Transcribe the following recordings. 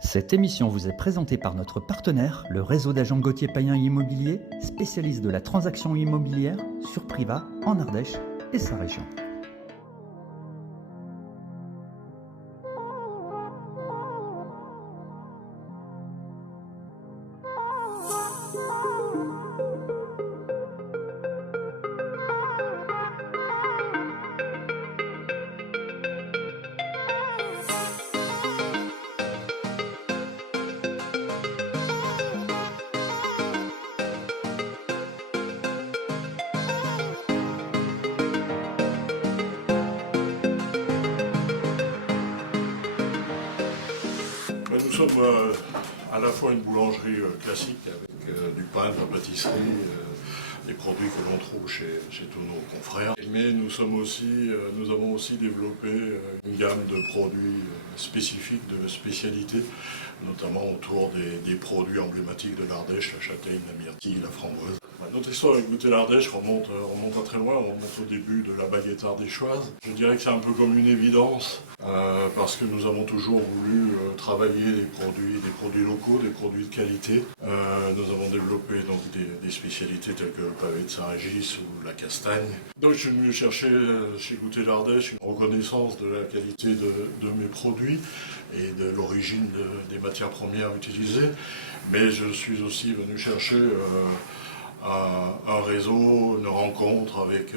Cette émission vous est présentée par notre partenaire, le réseau d'agents Gauthier Payen Immobilier, spécialiste de la transaction immobilière sur Privas en Ardèche et sa région. Nous sommes à la fois une boulangerie classique avec du pain, de la pâtisserie, des produits que l'on trouve chez tous nos confrères. Mais nous avons aussi développé une gamme de produits spécifiques, de spécialités, notamment autour des produits emblématiques de l'Ardèche, la châtaigne, la myrtille, la framboise. Notre histoire avec Goûter l'Ardèche remonte à très loin, on remonte au début de la baguette ardéchoise. Je dirais que c'est un peu comme une évidence, parce que nous avons toujours voulu travailler des produits locaux, des produits de qualité. Nous avons développé donc des spécialités telles que le pavé de Saint-Régis ou la castagne. Donc je suis venu chercher chez Goûter l'Ardèche une reconnaissance de la qualité de mes produits et de l'origine des matières premières utilisées. Mais je suis aussi venu chercher un réseau, une rencontre avec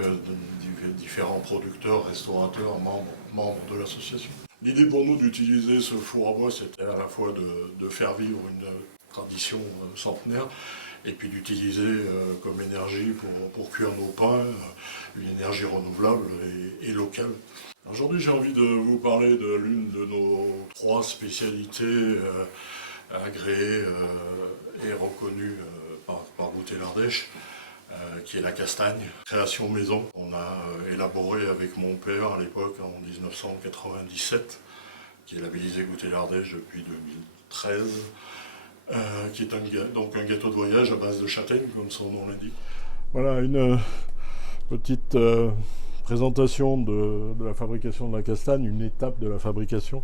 différents producteurs, restaurateurs, membres de l'association. L'idée pour nous d'utiliser ce four à bois, c'était à la fois de faire vivre une tradition centenaire et puis d'utiliser comme énergie pour cuire nos pains, une énergie renouvelable et locale. Aujourd'hui, j'ai envie de vous parler de l'une de nos 3 spécialités agréées et reconnues par Goûter l'Ardèche, qui est la castagne, création maison. On a élaboré avec mon père à l'époque en 1997, qui est labellisé Goûter l'Ardèche depuis 2013, qui est donc un gâteau de voyage à base de châtaigne, comme son nom l'indique. Voilà une petite présentation de la fabrication de la castagne, une étape de la fabrication,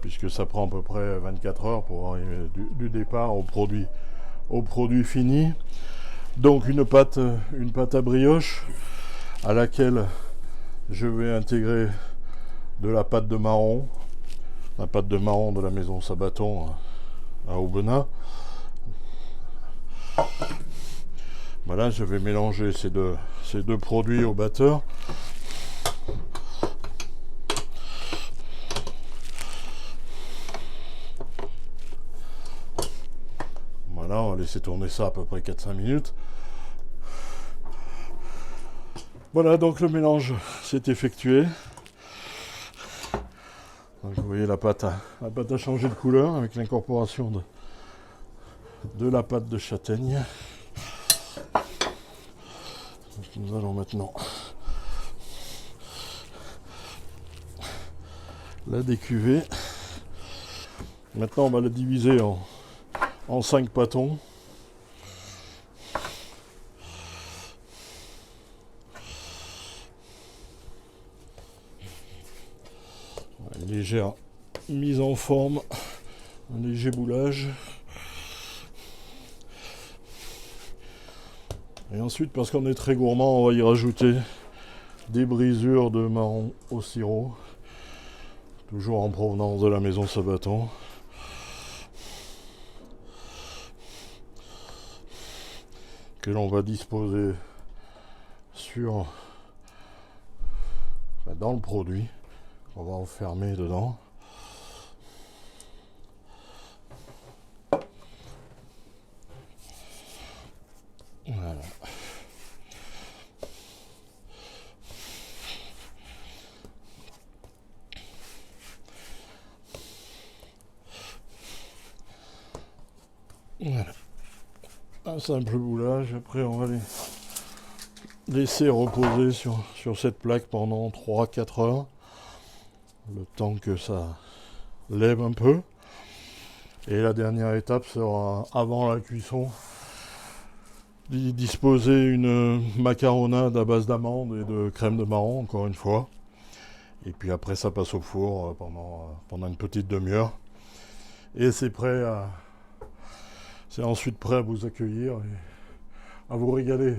puisque ça prend à peu près 24 heures pour arriver du départ au produit fini. Donc une pâte à brioche à laquelle je vais intégrer de la pâte de marron de la maison Sabaton à Aubenas. Voilà, je vais mélanger ces deux produits au batteur. Voilà, on va laisser tourner ça à peu près 4-5 minutes. Voilà, donc le mélange s'est effectué. Donc, vous voyez, la pâte a changé de couleur avec l'incorporation de la pâte de châtaigne. Donc, nous allons maintenant la décuver. Maintenant, on va la diviser en 5 pâtons. Une légère mise en forme, un léger boulage. Et ensuite, parce qu'on est très gourmand, on va y rajouter des brisures de marron au sirop, toujours en provenance de la maison Sabaton. Que l'on va disposer dans le produit. On va enfermer dedans. Voilà. Voilà. Un simple boulage. Après, on va les laisser reposer sur cette plaque pendant 3-4 heures. Le temps que ça lève un peu. Et la dernière étape sera, avant la cuisson, d'y disposer une macaronade à base d'amandes et de crème de marron, encore une fois. Et puis après, ça passe au four pendant une petite demi-heure. Et c'est ensuite prêt à vous accueillir et à vous régaler.